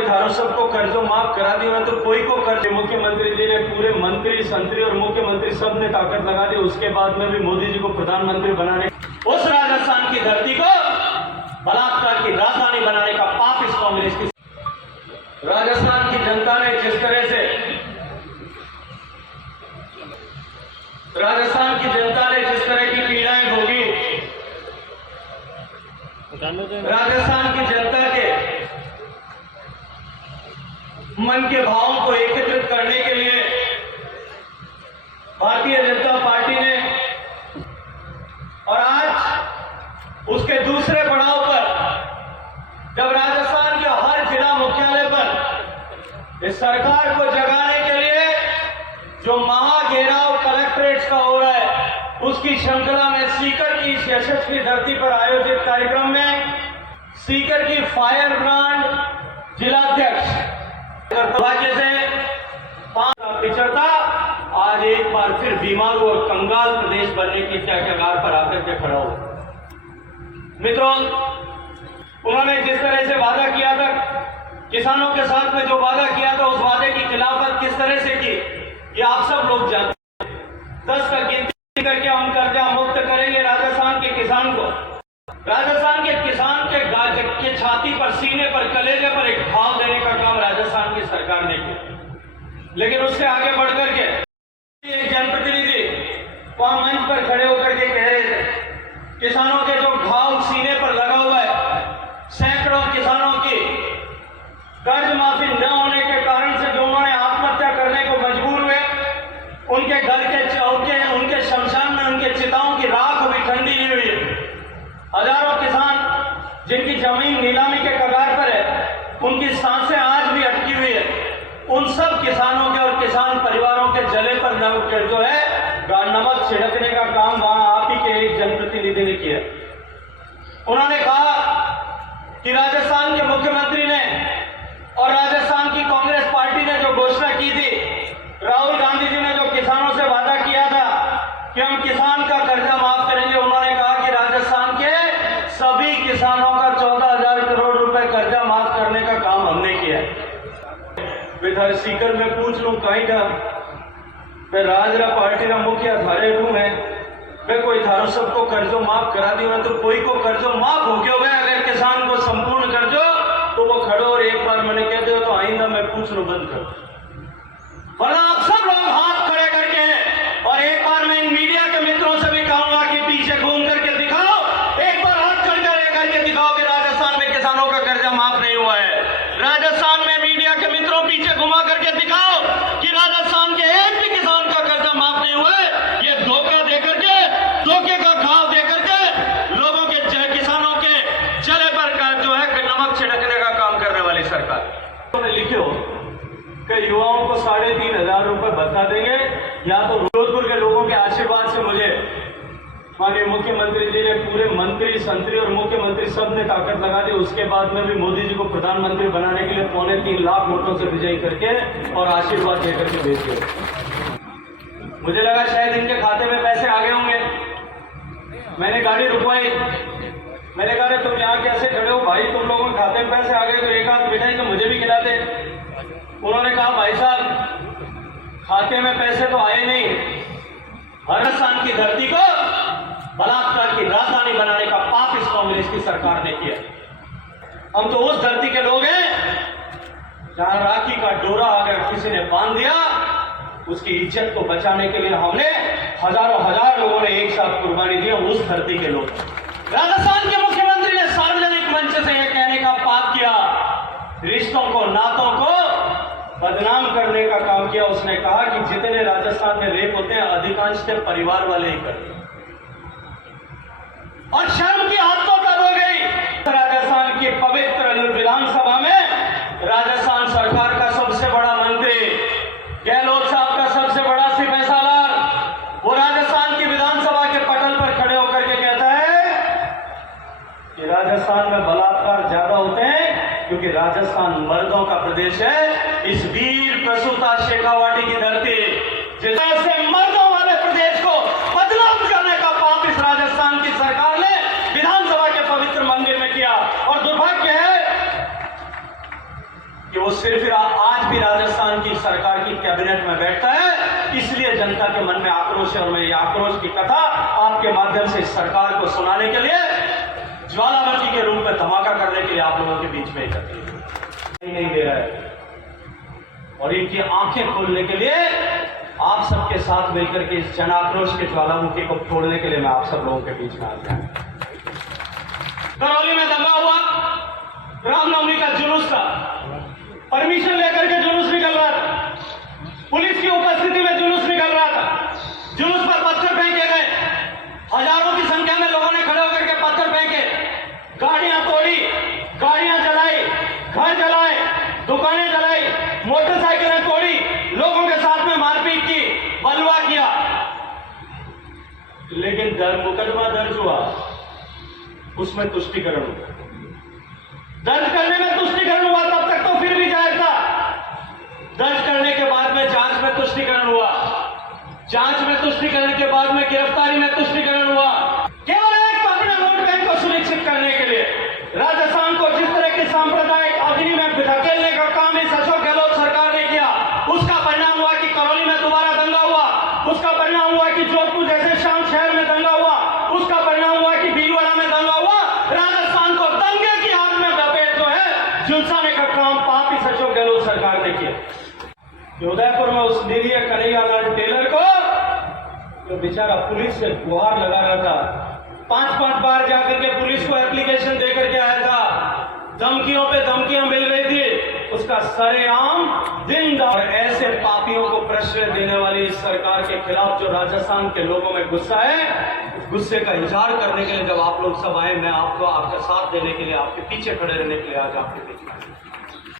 कोई थारो सबको कर्जो माफ करा दिया तो कोई को कर्ज। मुख्यमंत्री जी ने पूरे मंत्री संतरी और मुख्यमंत्री सब ने ताकत लगा दी, उसके बाद में भी मोदी जी को प्रधानमंत्री बनाने, उस राजस्थान की धरती को बलात्कार की राजधानी बनाने का पाप इस कांग्रेस की। राजस्थान की जनता ने जिस तरह से पीड़ाएं भोगी, राजस्थान की जनता के मन के भावों को एकत्रित करने के लिए भारतीय जनता पार्टी ने, और आज उसके दूसरे पड़ाव पर जब राजस्थान के हर जिला मुख्यालय पर इस सरकार को जगाने के लिए जो महाघेराव कलेक्ट्रेट्स का हो रहा है, उसकी श्रृंखला में सीकर की इस यशस्वी धरती पर आयोजित कार्यक्रम में सीकर की फायर ब्रांड जिलाध्यक्ष दुर्भाग्य से पिछड़ता आज एक बार फिर बीमार और कंगाल प्रदेश बनने की कगार पर आकर के खड़ा हो। मित्रों, उन्होंने जिस तरह से वादा किया था, किसानों के साथ में जो वादा किया था, उस वादे की खिलाफत किस तरह से की, ये आप सब लोग जानते हैं। 10 तक गिनती करके हम कर्जा मुक्त करेंगे राजस्थान के किसान को। राजस्थान के किसान के छाती पर, सीने पर, कलेजे पर एक घाव देने का काम राजस्थान की सरकार ने किया। लेकिन उससे आगे बढ़कर के एक जनप्रतिनिधि वहां मंच पर खड़े होकर के कह रहे थे, किसानों के जो घाव सीने पर लगा हुआ है, सैकड़ों किसानों की कर्ज माफी न होने के कारण से जो उन्होंने आत्महत्या करने को मजबूर हुए, उनके घर के चौके, उनके शमशान में उनके चिताओं की राख भी ठंडी नहीं हुई है। हजारों किसान जिनकी जमीन नीलामी के कगार पर है, उनकी सांसें आज भी अटकी हुई है। उन सब किसानों के और किसान परिवारों के जले पर जो है नमक छिड़कने का काम वहां आप ही के एक जनप्रतिनिधि ने किया। उन्होंने कहा कि राजस्थान के मुख्यमंत्री ने और राजस्थान की कांग्रेस पार्टी ने जो घोषणा की थी, राहुल गांधी जी ने जो किसानों से वादा किया था कि हम किसान का कर्जा माफ करेंगे, उन्होंने कहा कि राजस्थान के सभी किसानों का 14,000 करोड़ रुपए कर्जा माफ करने का काम हमने किया है। विधायक सीकर में पूछ लूं कहीं का मैं राजरा पार्टी का मुखिया थारे हूं है, मैं कोई थारो सबको कर्जो माफ करा दिया तो कोई को कर्जो माफ हो गया। अगर किसान को संपूर्ण कर्जो तो वो खड़ो और एक बार मैंने कहते हो तो आइंदा मैं पूछ लूं बंद कर, वरना आप सब लोग हाथ खड़े करके, और एक बार मैं इन मीडिया के मित्रों से भी कहूंगा कि पीछे घूम करके दिखाओ, एक बार हाथ खड़े करके दिखाओ कि राजस्थान में किसानों का कर्जा माफ नहीं हुआ है। राजस्थान में मीडिया के मित्रों पीछे घुमा करके दिखाओ कि राजस्थान के एक भी किसान का कर्जा माफ नहीं हुआ है। ये धोखा देकर के, धोखे का घाव देकर के लोगों के किसानों के चले पर जो है नमक छिड़कने का काम करने वाली सरकार। लिखे हो कि युवाओं को 3,500 रुपए भत्ता देंगे, या तो जोधपुर के लोगों के आशीर्वाद से मुझे माननीय मुख्यमंत्री जी ने पूरे मंत्री संतरी और मुख्यमंत्री सब ने ताकत लगा दी, उसके बाद में भी मोदी जी को प्रधानमंत्री बनाने के लिए 3.25 लाख वोटों से विजयी करके और आशीर्वाद देकर के भेज दिए। मुझे लगा शायद इनके खाते में पैसे आ गए होंगे। मैंने गाड़ी रुकवाई, मैंने कहा तुम यहाँ कैसे खड़े हो भाई, तुम लोगों के खाते में पैसे आ गए तो एक हाथ मिठाई तो मुझे भी खिलाते। उन्होंने कहा भाई साहब खाते में पैसे तो आए नहीं, राजस्थान की धरती को बलात्कार की राजधानी बनाने का पाप इस कांग्रेस की सरकार ने किया। हम तो उस धरती के लोग हैं जहां राखी का डोरा अगर किसी ने बांध दिया, उसकी इज्जत को बचाने के लिए हमने हजार लोगों ने एक साथ कुर्बानी दी। उस धरती के लोग, राजस्थान के मुख्यमंत्री ने सार्वजनिक मंच से यह कहने का पाप किया, रिश्तों को, नातों को बदनाम करने का काम किया। उसने कहा कि जितने राजस्थान में रेप होते हैं अधिकांशतः परिवार वाले ही करते हैं, और शर्म की हद तो तब हो गई। राजस्थान की पवित्र विधानसभा में राजस्थान सरकार का सबसे बड़ा मंत्री, गहलोत साहब का सबसे बड़ा सिपह सालार, वो राजस्थान की विधानसभा के पटल पर खड़े होकर के कहता है कि राजस्थान में बलात्कार ज्यादा होते हैं क्योंकि राजस्थान मर्दों का प्रदेश है। इस वीर प्रसूता शेखावाटी की धरती जिससे मर्दों वाले प्रदेश को बदनाम करने का पाप इस राजस्थान की सरकार ने विधानसभा के पवित्र मंदिर में किया। और दुर्भाग्य है कि वो सिर्फ आज भी राजस्थान की सरकार की कैबिनेट में बैठता है। इसलिए जनता के मन में आक्रोश है और मैं ये आक्रोश की कथा आपके माध्यम से सरकार को सुनाने के लिए, ज्वालामुखी के रूप में धमाका करने के लिए आप लोगों के बीच में एकत्रित नहीं दे रहा है। और इनकी आंखें खोलने के लिए आप सबके साथ मिलकर के इस जन आक्रोश के ज्वालामुखी को तोड़ने के लिए मैं आप सब लोगों के बीच में आ गया। करौली में दंगा हुआ, रामनवमी का जुलूस था, परमिशन लेकर के जुलूस निकल रहा था, पुलिस की उपस्थिति में जुलूस निकल रहा था। जुलूस पर पत्थर फेंके गए, हजारों की संख्या में लोगों ने खड़े होकर के पत्थर फेंके, गाड़ियां तोड़ी, गाड़ियां जलाई, घर जलाए, दुकानें जलाई, मोटरसाइकिलें तोड़ी, लोगों के साथ में मारपीट की, बलवा किया। लेकिन मुकदमा दर्ज हुआ, उसमें तुष्टिकरण हुआ। दर्ज करने में तुष्टिकरण हुआ, तब तक तो फिर भी जायज था। दर्ज करने के बाद में जांच में तुष्टिकरण हुआ, जांच में तुष्टिकरण के बाद में गिरफ्तारी में तुष्टिकरण हुआ। केवल एक अपने वोट बैंक को सुनिश्चित करने के लिए राजस्थान को जिस तरह के सांप्रदायिक अग्नि में धकेलने का काम इस अशोक गहलोत सरकार ने किया, उसका परिणाम हुआ कि करौली में दोबारा दंगा हुआ, उसका परिणाम हुआ कि जोधपुर जैसे शांत शहर में दंगा हुआ, उसका परिणाम हुआ कि भीलवाड़ा में दंगा हुआ। राजस्थान को दंगे की आग में लपेट जो है झुलसाने का काम पाप इस अशोक गहलोत सरकार ने किया। उदयपुर में उस निरीह कन्हैयालाल टेलर को, जो बेचारा पुलिस से गुहार लगा रहा था, 5-5 बार जाकर के पुलिस को एप्लीकेशन देकर के आया था, धमकियों पे धमकियां मिल रही थी, उसका सरेआम दिन और ऐसे पापियों को प्रश्रय देने वाली इस सरकार के खिलाफ जो राजस्थान के लोगों में गुस्सा है, उस गुस्से का इजहार करने के लिए जब आप लोग सब आए, मैं आपको आपका साथ देने के लिए, आपके पीछे खड़े रहने के लिए आज आपके बीच में